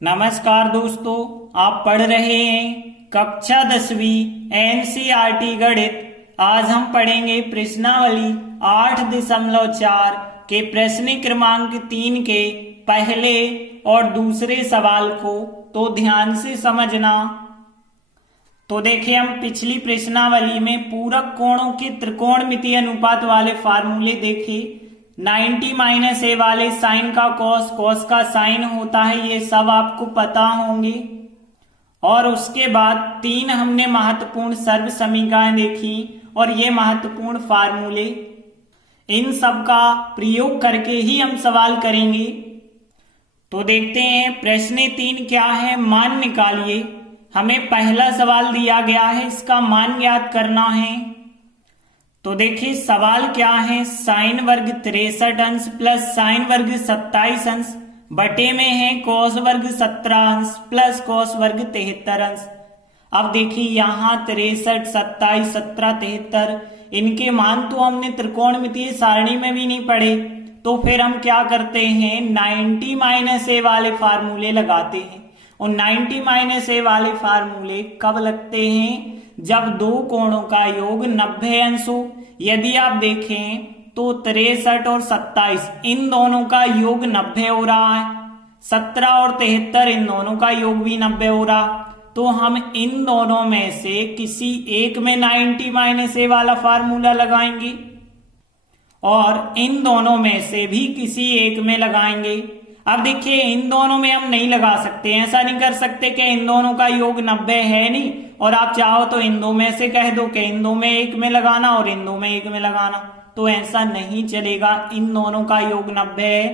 नमस्कार दोस्तों, आप पढ़ रहे हैं कक्षा 10वीं एनसीईआरटी गणित। आज हम पढ़ेंगे प्रश्नावली 8.4 के प्रश्न क्रमांक 3 के पहले और दूसरे सवाल को। तो ध्यान से समझना। तो देखिए, हम पिछली प्रश्नावली में पूरक कोणों के त्रिकोणमितीय अनुपात वाले फार्मूले देखे। 90 - a वाले साइन का कॉस, कॉस का साइन होता है, ये सब आपको पता होंगे। और उसके बाद 3 हमने महत्वपूर्ण सर्व समीकरण देखी और ये महत्वपूर्ण फार्मूले, इन सब का प्रयोग करके ही हम सवाल करेंगे। तो देखते हैं प्रश्न 3 क्या है। मान निकालिए। हमें पहला सवाल दिया गया है, इसका मान ज्ञात करना है। तो देखिए सवाल क्या है। साइन वर्ग 63 अंश प्लस साइन वर्ग 27 अंश बटे में है कॉस वर्ग 17 अंश प्लस कॉस वर्ग 73 अंश। अब देखिए यहाँ 63, 27, 17, 73 इनके मान तो हमने त्रिकोणमितीय सारणी में भी नहीं पढ़े। तो फिर हम क्या करते हैं, 90 - a वाले फार्मूले लगाते हैं। और 90 - a वाले फार्मूले कब लगते हैं, जब दो कोणों का योग 90 अंश हो। यदि आप देखें तो 63 और 27 इन दोनों का योग 90 हो रहा है। 17 और 73 इन दोनों का योग भी 90 हो रहा। तो हम इन दोनों में से किसी एक में 90 - a वाला फार्मूला लगाएंगे और इन दोनों में से भी किसी एक में लगाएंगे। अब देखिए, इन दोनों में हम नहीं लगा सकते, ऐसा नहीं कर सकते कि इन दोनों का योग 90 है नहीं और आप चाहो तो इन दो में से कह दो कि इन दो में एक में लगाना और इन दो में एक में लगाना। तो ऐसा नहीं चलेगा, इन दोनों का योग 90 है।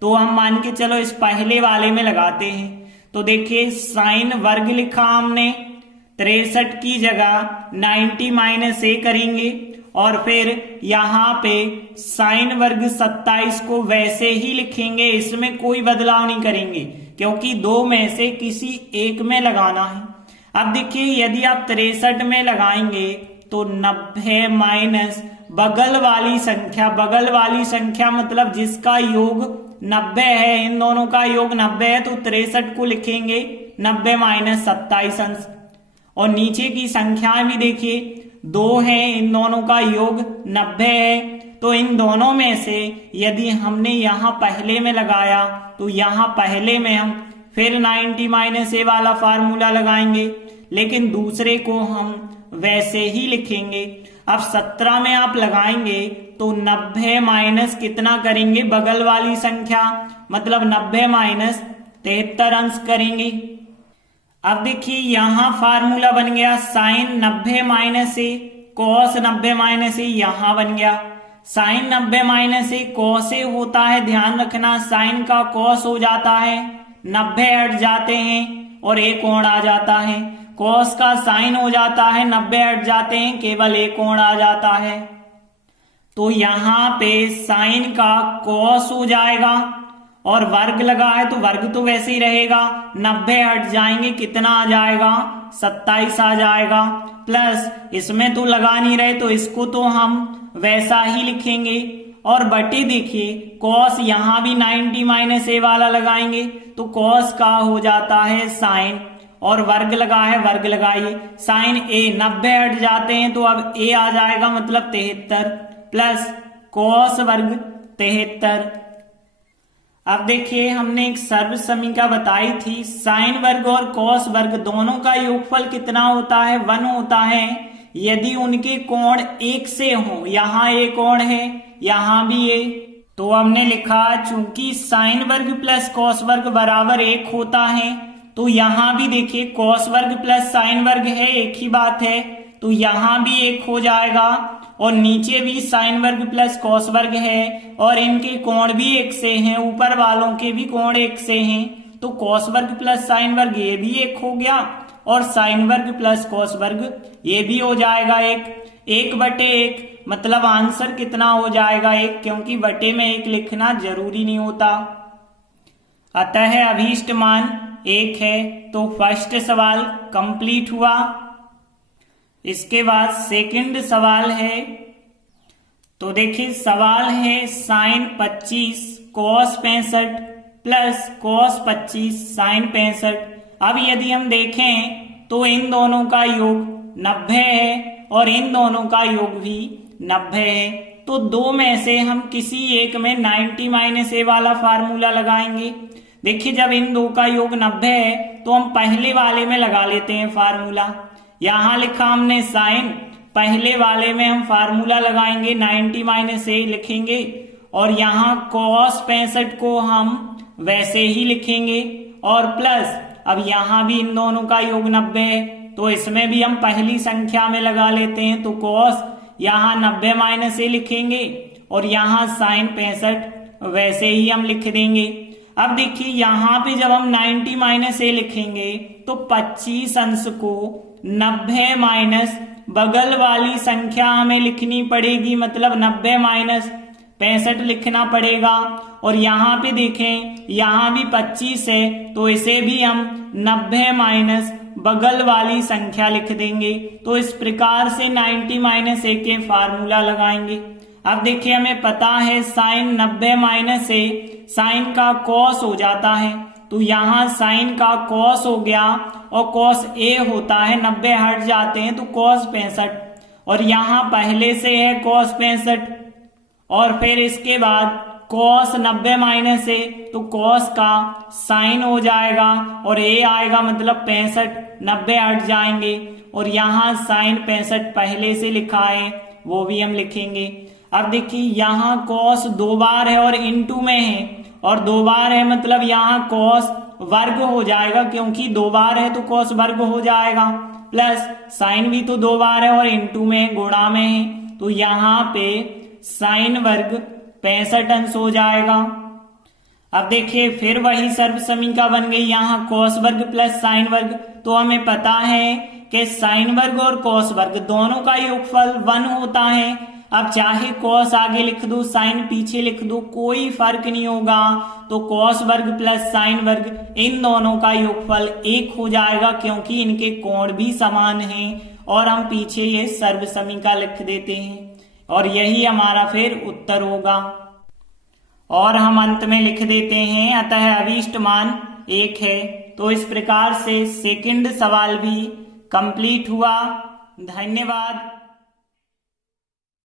तो हम मान के चलो इस पहले वाले में लगाते हैं। तो देखिए साइन वर्ग लिखा हमने, 63 की जगह 90 - a करेंगे और फिर यहाँ पे साइन वर्ग 27 को वैसे ही लिखेंगे, इसमें कोई बदलाव नहीं करेंगे क्योंकि दो में से किसी एक में लगाना है। अब देखिए, यदि आप 63 में लगाएंगे तो 90 माइनस बगल वाली संख्या मतलब जिसका योग 90 है, इन दोनों का योग 90 है, तो 63 को लिखेंगे 90 - 27 अंश। और नीचे की संख्याएं भी देखिए, 2 है, इन दोनों का योग 90 है। तो इन दोनों में से यदि हमने यहाँ पहले में लगाया तो यहाँ पहले में हम फिर 90 - a वाला फार्मूला लगाएंगे, लेकिन दूसरे को हम वैसे ही लिखेंगे। अब 17 में आप लगाएंगे तो 90 माइनस कितना करेंगे, बगल वाली संख्या मतलब 90 - 73 अंश करेंगे। अब देखिए यहाँ फार्मूला बन गया साइन 90 - a कॉस 90 - a, यहाँ बन गया साइन 90 - a कॉस से होता है। ध्यान रखना, साइन का कॉस हो जाता है, 90 हट जाते हैं और एक कोण आ जाता है। कॉस का साइन हो जाता है, 90 हट जाते हैं, केवल एक कोण आ जाता है। तो यहाँ पे साइन का कॉस हो जाएगा और वर्ग लगा है तो वर्ग तो वैसे ही रहेगा, 90 हट जाएंगे, कितना आ जाएगा, 27 आ जाएगा। प्लस इसमें तो लगा नहीं रहे तो इसको तो हम वैसा ही लिखेंगे। और बटे देखिए कॉस, यहाँ भी 90 - a वाला लगाएंगे तो कॉस का हो जाता है साइन और वर्ग लगा है, वर्ग लगाइए, साइन a 90 हट जाते हैं तो अब a आ जाएगा मतलब 73 प्लस कॉस वर्ग 73। अब देखिए, हमने एक सर्व समीकरण बताई थी, साइन वर्ग और कॉस वर्ग दोनों का योगफल कितना होता है, 1 होता है यदि उनके कोण एक से हो। यहाँ ये कोण है, यहाँ भी ये। तो हमने लिखा चूंकि साइन वर्ग प्लस कॉस वर्ग बराबर 1 होता है, तो यहाँ भी देखिए कॉस वर्ग प्लस साइन वर्ग है, एक ही बात है, तो यहाँ भी 1 हो जाएगा। और नीचे भी साइन वर्ग प्लस कॉस वर्ग है और इनके कोण भी 1 से हैं, ऊपर वालों के भी कोण 1 से हैं, तो कॉस वर्ग प्लस साइन वर्ग ये भी 1 हो गया और साइन वर्ग प्लस कॉस वर्ग ये भी हो जाएगा 1 बटे 1, मतलब आंसर कितना हो जाएगा 1, क्योंकि बटे में 1 लिखना जरूरी नहीं होता। अतः अभीष्ट मान 1 है। तो फर्स्ट सवाल कंप्लीट हुआ। इसके बाद सेकंड सवाल है। तो देखिए सवाल है sine 25 cos 65 plus cos 25 sin 65। अब यदि हम देखें तो इन दोनों का योग 90 है और इन दोनों का योग भी 90 है। तो दो में से हम किसी एक में 90 माइनस ए वाला फार्मूला लगाएंगे। देखिए जब इन दो का योग 90 है तो हम पहले वाले में लगा लेते हैं फार्मूला। यहां लिखा हमने साइन, पहले वाले में हम फार्मूला लगाएंगे 90 माइनस ए लिखेंगे और यहाँ cos 65 को हम वैसे ही लिखेंगे और प्लस अब यहाँ भी इन दोनों का योग 90 है तो इसमें भी हम पहली संख्या में लगा लेते हैं। तो cos यहाँ 90 माइनस ए लिखेंगे और यहाँ sin 65 वैसे ही हम लिख देंगे। अब देखिए यहाँ पे जब हम 90 माइनस ए लिखेंगे तो 25 अंश को 90 माइनस बगल वाली संख्या हमें लिखनी पड़ेगी, मतलब 90 माइनस 65 लिखना पड़ेगा। और यहाँ पे देखें यहाँ भी 25 है तो इसे भी हम 90 माइनस बगल वाली संख्या लिख देंगे। तो इस प्रकार से 90 माइनस ए के फार्मूला लगाएंगे। अब देखिए हमें पता है साइन 90 माइनस ए साइन का कॉस हो जाता है, तो यहाँ साइन का कॉस हो गया और कॉस ए होता है 90 हट जाते हैं तो कॉस 65 और यहाँ पहले से है कॉस 65 और फिर इसके बाद कॉस 90 माइनस ए तो कॉस का साइन हो जाएगा और ए आएगा मतलब 65, 90 हट जाएंगे और यहाँ साइन 65 पहले से लिखा है वो भी हम लिखेंगे। अब देखिए यहाँ कॉस 2 बार है और इनटू में है और 2 बार है मतलब यहाँ कॉस वर्ग हो जाएगा, क्योंकि 2 बार है तो कॉस वर्ग हो जाएगा, प्लस साइन भी तो 2 बार है और इनटू में गुणा में है तो यहाँ पे साइन वर्ग 65 अंश हो जाएगा। अब देखिए फिर वही सर्व समीका बन गई, यहाँ कॉस वर्ग प्लस साइन वर्ग। तो हमें पता है कि साइन वर्ग और कॉस वर्ग दोनों का योगफल 1 होता है। अब चाहे कॉस आगे लिख दो साइन पीछे लिख दो कोई फर्क नहीं होगा, तो कॉस वर्ग प्लस साइन वर्ग इन दोनों का योगफल 1 हो जाएगा, क्योंकि इनके कोण भी समान हैं और हम पीछे ये सर्व समीका लिख देते हैं और यही हमारा फिर उत्तर होगा। और हम अंत में लिख देते हैं अतः अभीष्ट मान 1 है। तो इस प्रकार से सेकंड सवाल भी कंप्लीट हुआ। धन्यवाद।